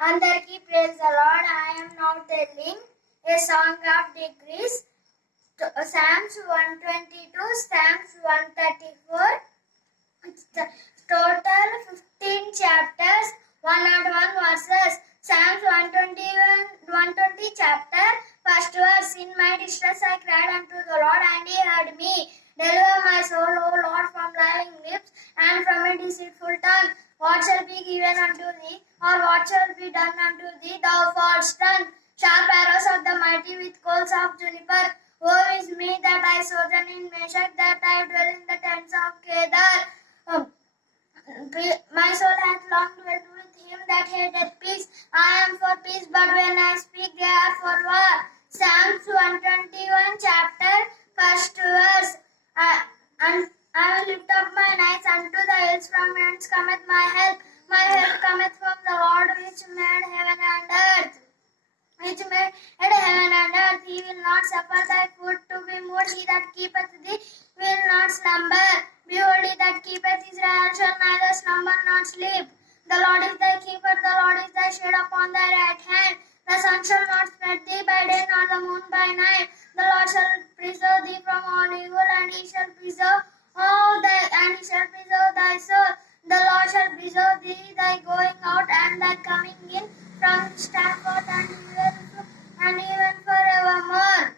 Andarki praise the Lord. I am now telling a song of degrees. Psalms 122, Psalms 134. It's the total 15 chapters, 101 verses. Psalms 120 chapter, first verse. In my distress I cried unto the Lord, and He heard me. Deliver my soul, O Lord, from lying lips, and from a deceitful tongue. What shall be given unto thee, or what shall be done unto thee? Thou false tongue, sharp arrows of the mighty with coals of juniper. Woe is me that I sojourn in Meshach, that I dwell in the tents of Kedar. My soul hath long dwelt with him that hateth peace. I am for peace, but when I speak, they are for war. Psalms 121 chapter, first verse. And I will lift up mine eyes unto the hills, from whence cometh my help. My help cometh from the Lord, which made heaven and earth. Which made heaven and earth. He will not suffer thy foot to be moved. He that keepeth thee will not slumber. Behold, he that keepeth Israel shall neither slumber nor sleep. The Lord is thy keeper, the Lord is thy shade upon thy right hand. The sun shall not smite thee by day, nor the moon by night. The Lord shall preserve thee from all evil, and he shall preserve thy soul. The Lord shall preserve thee, thy going out and thy coming in, from henceforth and even forevermore.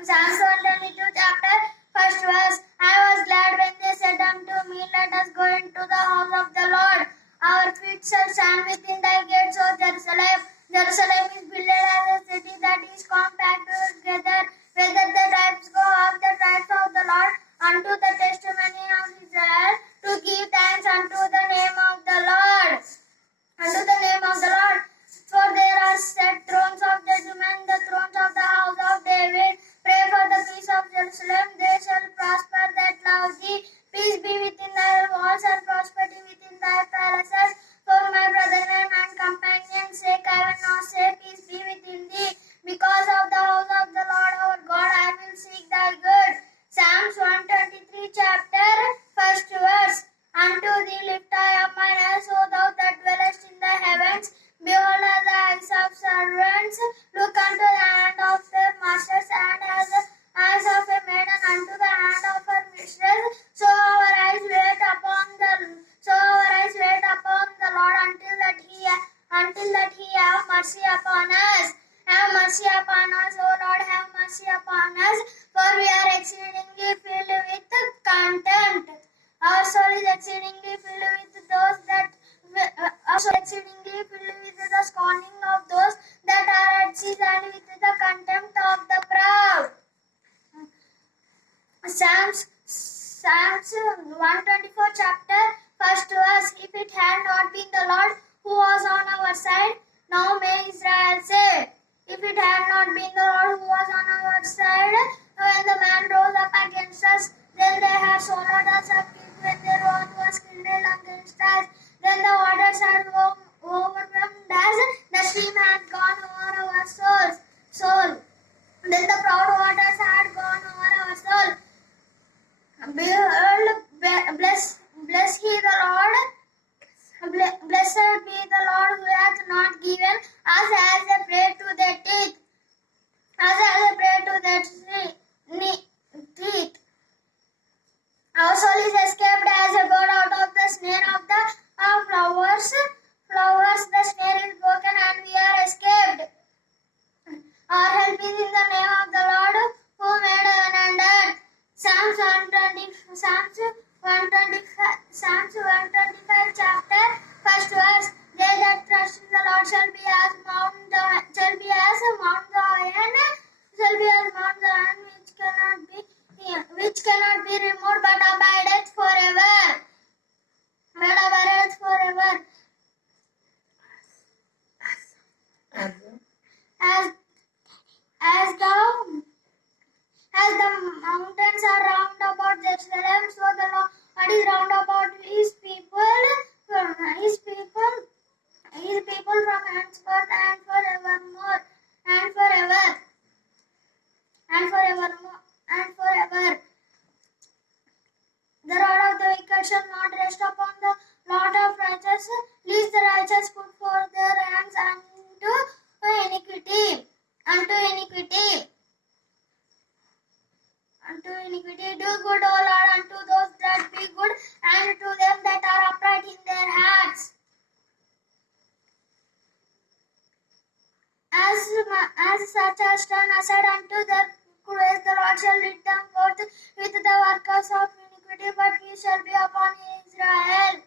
Psalms 122 chapter, first verse. I was glad when they said unto me, Let us go into the house of the Lord. Our feet shall stand within thy gates, O Jerusalem. Jerusalem is builded as a city that is compact together, whether the tribes go of the tribes of the Lord unto the testimony of Israel, to give thanks unto the name of the Lord. Unto the name of the Lord. For there are set thrones of judgment, the thrones of the house of David. Pray for the peace of Jerusalem. They shall prosper that love thee. Peace be within thy walls, and prosperity within thy palaces. For my brethren and companions' sake, I will not say, Peace be within thee. Because of the house of the Lord our God, I will seek thy good. Psalms 123 chapter, first verse. Unto thee lift I up mine eyes, O thou that dwellest in the heavens. Behold, as the eyes of servants look unto the hand of their masters, and as the eyes of a maiden unto the hand of her mistress, so our eyes wait upon the Lord until that he have mercy upon us. Have mercy upon us, O Lord, have mercy upon us, for we are exceedingly filled with contempt. Our soul is exceedingly filled with the scorning of those that are at sea, and with the contempt of the proud. Psalms 124 chapter, first verse. If it had not been the Lord who was on our side, now may Israel say. If it had not been the Lord who was on our side, when the man rose up against us, then they had swallowed us up when their wrath was kindled against us. Then the waters had overwhelmed us, the stream had gone over our soul. Then the proud waters had gone over our soul. Behold, bless ye the Lord. Blessed be the Lord, who hath not given us as a prey to their teeth. Our soul is escaped as a bird out of the snare of the flowers. The snare is broken, and we are escaped. Our help is in the name of the Lord, who made heaven and earth. Psalms 125 chapter, first verse. They that trust in the Lord shall be as Mount Zion, which cannot be removed, but abideth forever. As the mountains are round about Jerusalem, so the Lord is round about his people from henceforth and forevermore, and forever. The rod of the wicked shall not rest upon the lot of righteous, lest the righteous put forth their hands hands unto iniquity. Unto iniquity. Unto iniquity. Do good, O Lord, unto those that be good, and to them that are upright in their hearts. As such as turn aside unto their cruel, the Lord shall lead them forth with the workers of iniquity, but he shall be upon Israel.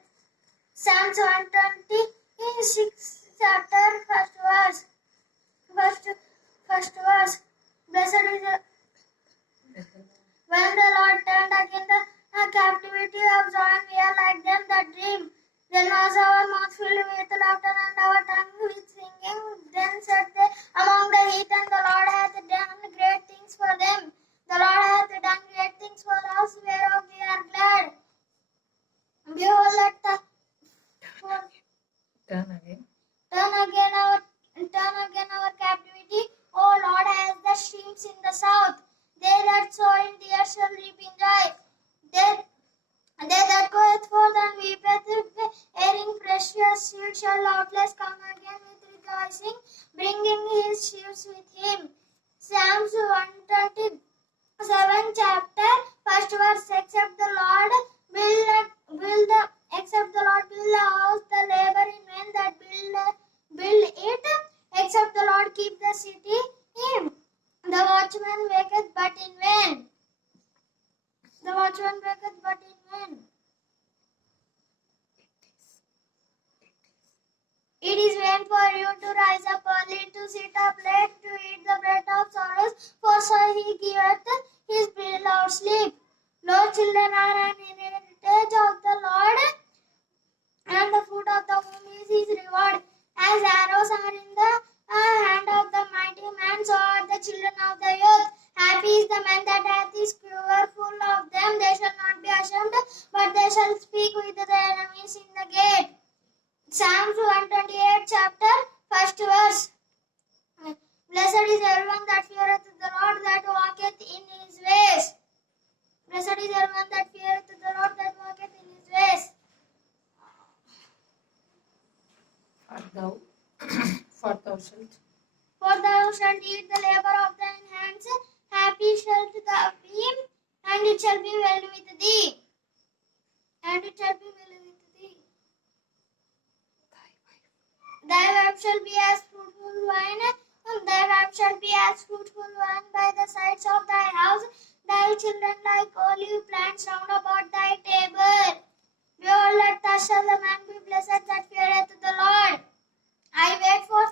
Psalms 126, chapter, first verse. Blessed is the when the Lord turned again the captivity of Zion, we are like them that dream. Then was our mouth filled with laughter and our tongue with singing. Then said they among the heathen, the Lord hath done great things for them. The Lord hath done great things for us, whereof we are glad. Behold, let the turn again our captivity, O Lord, as the streams in the south. They that sow in tears shall reap in joy. They that goeth forth and weepeth, airing precious seed, shall doubtless come again with rejoicing, bringing his sheaves with him. Psalms 127, chapter, first verse. Except the Lord build the house, the labor in vain that build it. Except the Lord keep the city, the watchman waketh but in vain. The watchman waketh but in vain. It is vain for you to rise up early, to sit up late, to eat the bread of sorrows, for so he giveth his beloved sleep. Lo, children are an heritage of the Lord, and the fruit of the womb is his reward. As arrows are in the hand of the mighty man, so are the children of the youth. Happy is the man that hath his quiver full of them. They shall not be ashamed, but they shall speak with the enemies in the gate. Psalms 128, chapter, first verse. Blessed is everyone that feareth the Lord, that walketh in his ways. Blessed is everyone that feareth the Lord, that walketh in his ways. For thou shalt eat the labor of thine hands. Happy shalt thou be, and it shall be well with thee. And it shall be well with thee. Thy wife shall be as fruitful wine, and thy wife shall be as fruitful wine by the sides of thy house. Thy children like olive plants round about thy table. Behold, that thus shall the man be blessed that feareth the Lord. I wait for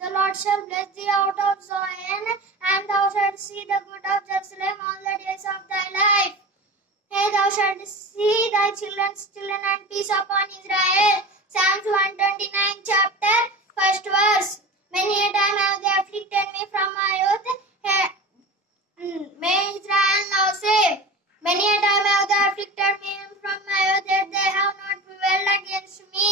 the Lord shall bless thee out of Zion, and thou shalt see the good of Jerusalem all the days of thy life. Hey, thou shalt see thy children's children, and peace upon Israel. Psalms 129, chapter, first verse. Many a time have they afflicted me from my youth. May Israel now say, many a time have they afflicted me from my youth, yet they have not prevailed against me.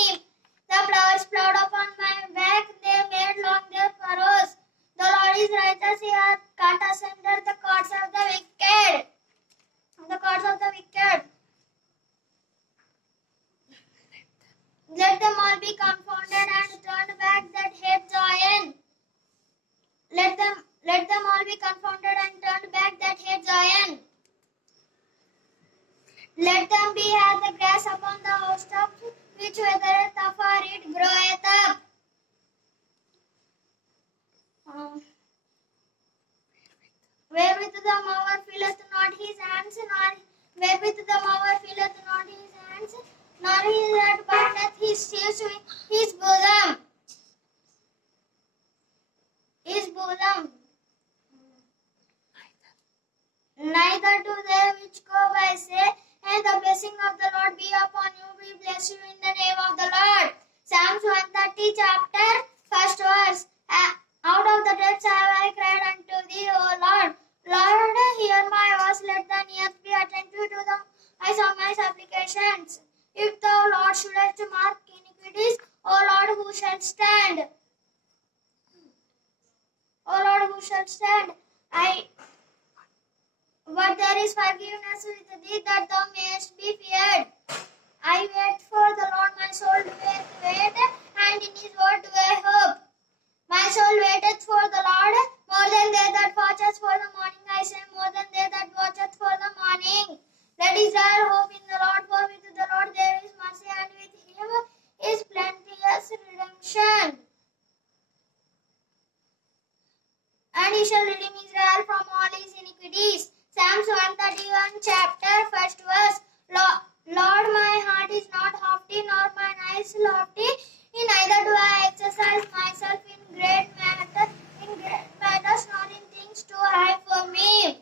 The flowers plowed upon my back, they made long their furrows. The Lord is righteous, he hath cut asunder the cords of the wicked. The cords of the wicked. Let them all be confounded and turned back that hate Zion. Let them all be confounded and turned back that hate Zion. Let them be as the grass upon the housetops, which withereth afar, it groweth up. Wherewith the mower filleth not his hands, nor he that bindeth his sheaves with his bosom. Neither do they which go by say, and the blessing of the Lord be upon you, we bless you in the name of the Lord. Psalms 130, chapter, first verse. Out of the depths have I cried unto thee, O Lord. Lord, hear my voice, let thine ears be attentive to the voice of my supplications. If thou, Lord, shouldest mark iniquities, O Lord, who shall stand? O Lord, who shall stand? but there is forgiveness with thee, that thou mayest be feared. I wait for the Lord, my soul doeth wait, and in his word do I hope. My soul waiteth for the Lord, more than they that watcheth for the morning. I say, more than they that watcheth for the morning. Let Israel hope in the Lord, for with the Lord there is mercy, and with him is plenteous redemption. And he shall redeem Israel from all his iniquities. Psalms 131, chapter, first verse. Lord, my heart is not haughty, nor mine eyes lofty. Neither do I exercise myself in great matters, nor in things too high for me.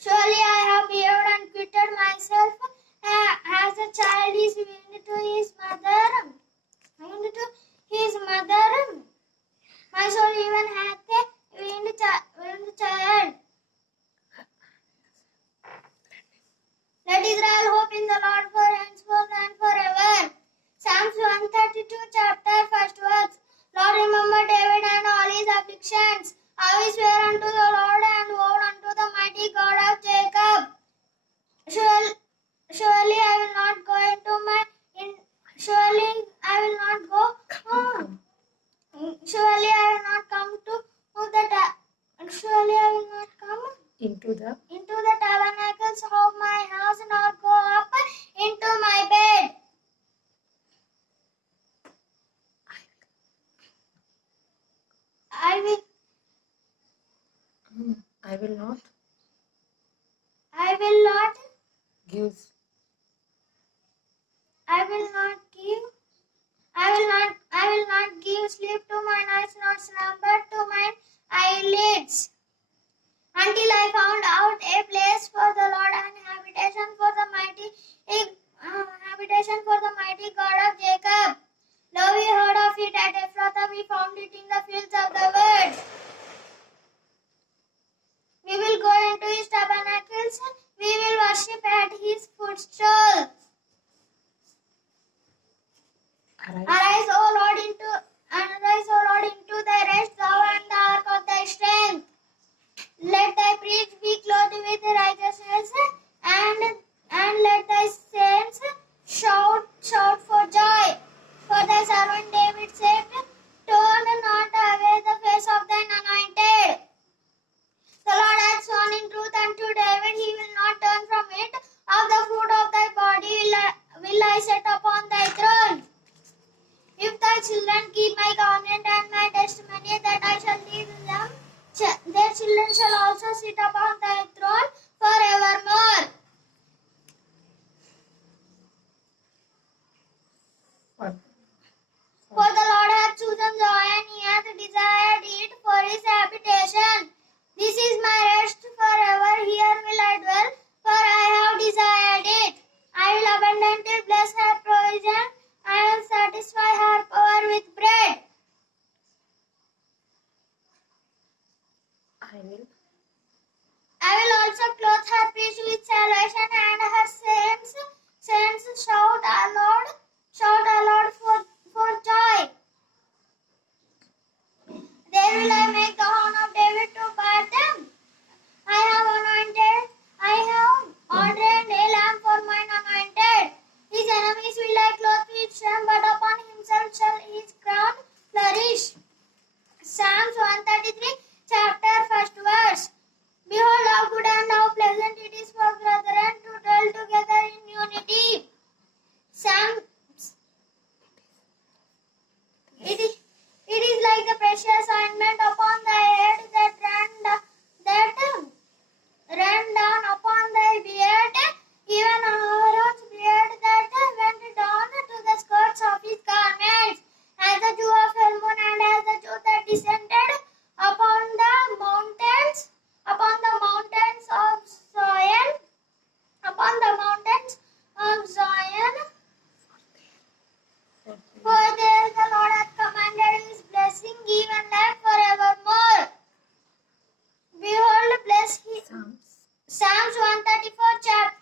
Surely I have behaved and quitted myself, as a child is weaned to his mother. My soul even hath a weaned child. Let Israel hope in the Lord for henceforth and forever. Psalms 132, chapter, first verse. Lord, remember David and all his afflictions. How he sware unto the Lord and vowed unto the mighty God of Jacob. Surely I will not go into surely I will not go. Surely I will not come to surely I will not come into the tabernacles of my house, nor go up into my bed. I will not give give sleep to mine eyes, nor slumber to mine eyelids, until I found out a place for the Lord, and habitation for the mighty God of Jacob. Lo, we heard of it at Ephrathah, we found it in the fields of the word. We will go into his tabernacles, we will worship at his footstool. Arise, O Lord, into thy rest, thou and the ark of thy strength. Let thy priests be clothed with righteousness, and let thy saints shout for joy. For thy servant David said, turn not away the face of thine anointed. The Lord hath sworn in truth unto David, he will not turn from it. Of the fruit of thy body will I set upon thy throne. If thy children keep my covenant and my testimony that I shall lead them, their children shall also sit upon thy throne forevermore. For the Lord hath chosen Zion, he hath desired it for his habitation. This is my rest forever, here will I dwell, for I have desired it. I will abundantly bless her provision, I will satisfy her power with bread. I will also clothe her priests with salvation, and her saints shout aloud for joy. There will I make the horn of David to guard them. I have ordained a lamb for mine anointed. His enemies will I clothe with shame, but upon himself shall his crown flourish. Psalms 133, chapter, first verse. Behold, how good and how pleasant it is for brethren to dwell together in unity. It is like the precious ointment upon thy head that ran down upon thy beard, even Aaron's beard that went down to the skirts of his garments, as the dew of Hermon, and as the dew that descended upon the mountains of Zion. For there the Lord hath commanded his blessing, even life forevermore. Behold, bless him. Psalms 134, chapter.